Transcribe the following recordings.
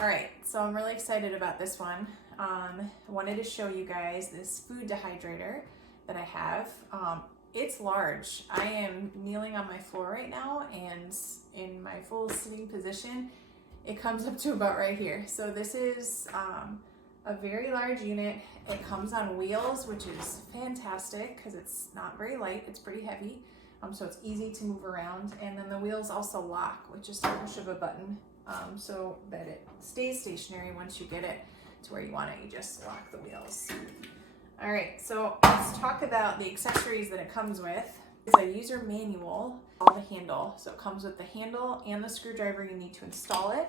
All right, so I'm really excited about this one. I wanted to show you guys this food dehydrator that I have. It's large. I am kneeling on my floor right now, and in my full sitting position, it comes up to about right here. So this is a very large unit. It comes on wheels, which is fantastic because it's not very light, it's pretty heavy. So it's easy to move around. And then the wheels also lock with just a push of a button, so that it stays stationary once you get it to where you want it. You just lock the wheels. All right, so let's talk about the accessories that it comes with. It's a user manual on the handle. So it comes with the handle and the screwdriver you need to install it.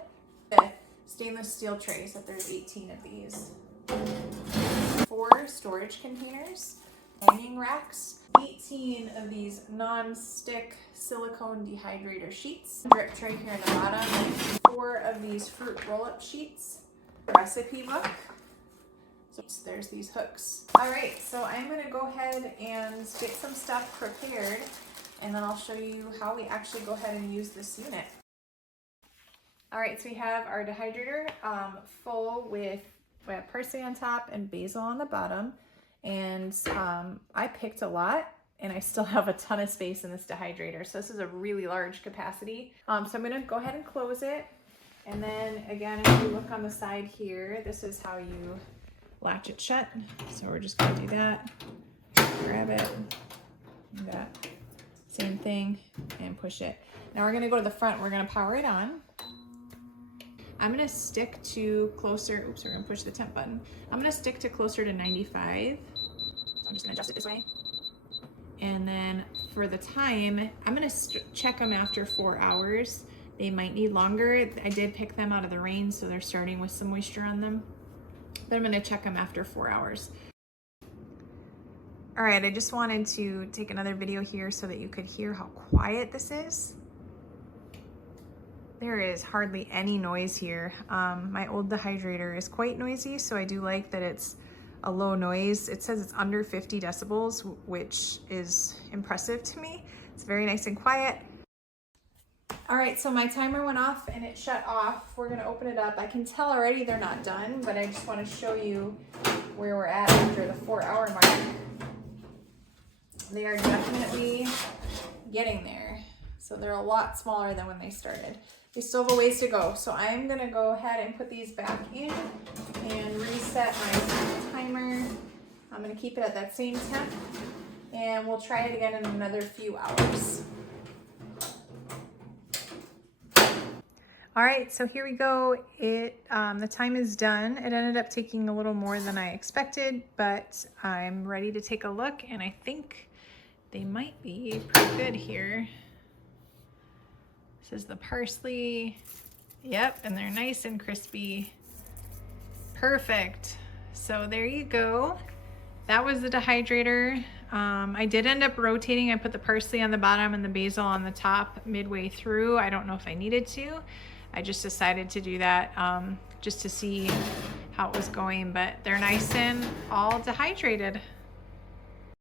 The stainless steel trays, that there's 18 of these. 4 storage containers, hanging racks, 18 of these non-stick silicone dehydrator sheets, drip tray here in the bottom, 4 of these fruit roll-up sheets, recipe book. So there's these hooks. All right, so I'm gonna go ahead and get some stuff prepared, and then I'll show you how we actually go ahead and use this unit. All right, so we have our dehydrator full with parsley on top and basil on the bottom. And I picked a lot, and I still have a ton of space in this dehydrator. So this is a really large capacity. So I'm gonna go ahead and close it. And then again, if you look on the side here, this is how you latch it shut. So we're just gonna do that, grab it, do that, same thing, and push it. Now we're gonna go to the front, we're gonna power it on. I'm gonna stick to closer, oops, we're gonna push the temp button. I'm gonna stick to closer to 95. So I'm just gonna adjust it this way. And then for the time, I'm gonna check them after 4 hours. They might need longer. I did pick them out of the rain, so they're starting with some moisture on them. But I'm gonna check them after 4 hours. All right, I just wanted to take another video here so that you could hear how quiet this is. There is hardly any noise here. My old dehydrator is quite noisy, so I do like that it's a low noise. It says it's under 50 decibels, which is impressive to me. It's very nice and quiet. All right, so my timer went off and it shut off. We're gonna open it up. I can tell already they're not done, but I just wanna show you where we're at after the 4-hour mark. They are definitely getting there. So they're a lot smaller than when they started. We still have a ways to go. So I'm gonna go ahead and put these back in and reset my timer. I'm gonna keep it at that same temp, and we'll try it again in another few hours. All right, so here we go. The time is done. It ended up taking a little more than I expected, but I'm ready to take a look, and I think they might be pretty good here. This is the parsley. Yep, and they're nice and crispy. Perfect. So there you go. That was the dehydrator. I did end up rotating. I put the parsley on the bottom and the basil on the top midway through. I don't know if I needed to. I just decided to do that just to see how it was going, but they're nice and all dehydrated.